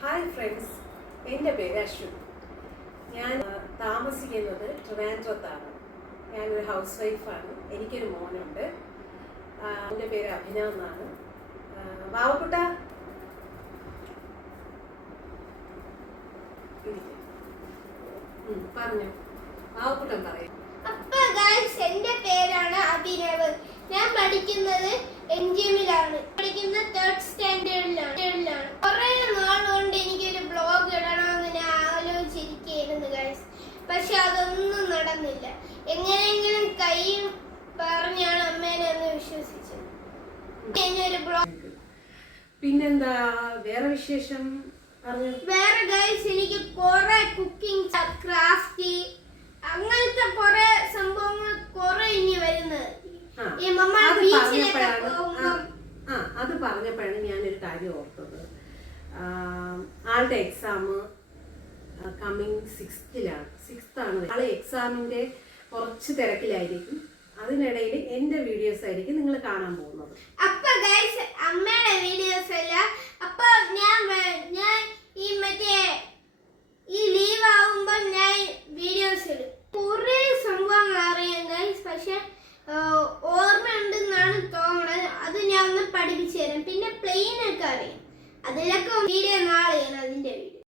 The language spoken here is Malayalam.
ഹായ് ഫ്രണ്ട്സ്, എൻ്റെ പേര് അശ്വിൻ. ഞാൻ താമസിക്കുന്നത് ട്രിവാൻഡ്രത്താണ്. ഞാനൊരു ഹൗസ് വൈഫാണ്. എനിക്കൊരു മോനുണ്ട്. എൻ്റെ പേര് അഭിനവ് എന്നാണ്. വാവക്കുട്ട പറഞ്ഞു, വാവക്കുട്ടൻ പറയും. അപ്പൊ ഗൈസ്, എന്റെ പേരാണ് അഭിനവ്. ഞാൻ പഠിക്കുന്നത് എൻജിഎമ്മിലാണ്. പഠിക്കുന്നത് 3rd സ്റ്റാൻഡേർഡിലാണ്. കുറെ നാളുകൊണ്ട് എനിക്കൊരു ബ്ലോഗ് ഇടണമെന്ന് ഞാൻ ആലോചിച്ചിരിക്കുകയായിരുന്നു ഗൈസ്. പക്ഷെ അതൊന്നും നടന്നില്ല. എങ്ങനെയെങ്കിലും കൈ പറഞ്ഞാണ് അമ്മേനെ ഒന്ന് വിശ്വസിച്ചത്. ഒരു ബ്ലോഗ്. പിന്നെന്താ വേറെ വിശേഷം? വേറെ ഗൈസ്, എനിക്ക് കുറെ കുക്കിംഗ്, ക്രാഫ്റ്റ്, അങ്ങനത്തെ കുറെ സംഭവങ്ങൾ കുറെ ഇനി വരുന്നത്. അത് പറഞ്ഞപ്പോഴാണ് ഞാനൊരു കാര്യം ഓർത്തത്. ആളുടെ എക്സാം കമ്മിങ് 6th ആണ്. ആളെ എക്സാമിന്റെ കുറച്ച് തിരക്കിലായിരിക്കും. അതിനിടയിൽ എന്റെ വീഡിയോസ് ആയിരിക്കും നിങ്ങൾ കാണാൻ പോകുന്നത്. അപ്പൊ ഗൈസ്, അമ്മയുടെ വീഡിയോസ് അല്ല. അപ്പൊ ഞാൻ ഈ ലീവ് ആവുമ്പോ ഞാൻ വീഡിയോസ് ഇടും. കുറെ സംഭവങ്ങൾ അറിയാം ഗൈസ്, പക്ഷെ ഓർമ്മയുണ്ടെന്നാണ് തോന്നുന്നത്. അത് ഞാൻ ഒന്ന് പഠിപ്പിച്ചു തരാം. പിന്നെ പ്ലെയിൻ ഒക്കെ അറിയാം. അതിലൊക്കെ വീഡിയോ നാളെയാണ് അതിന്റെ വീഡിയോ.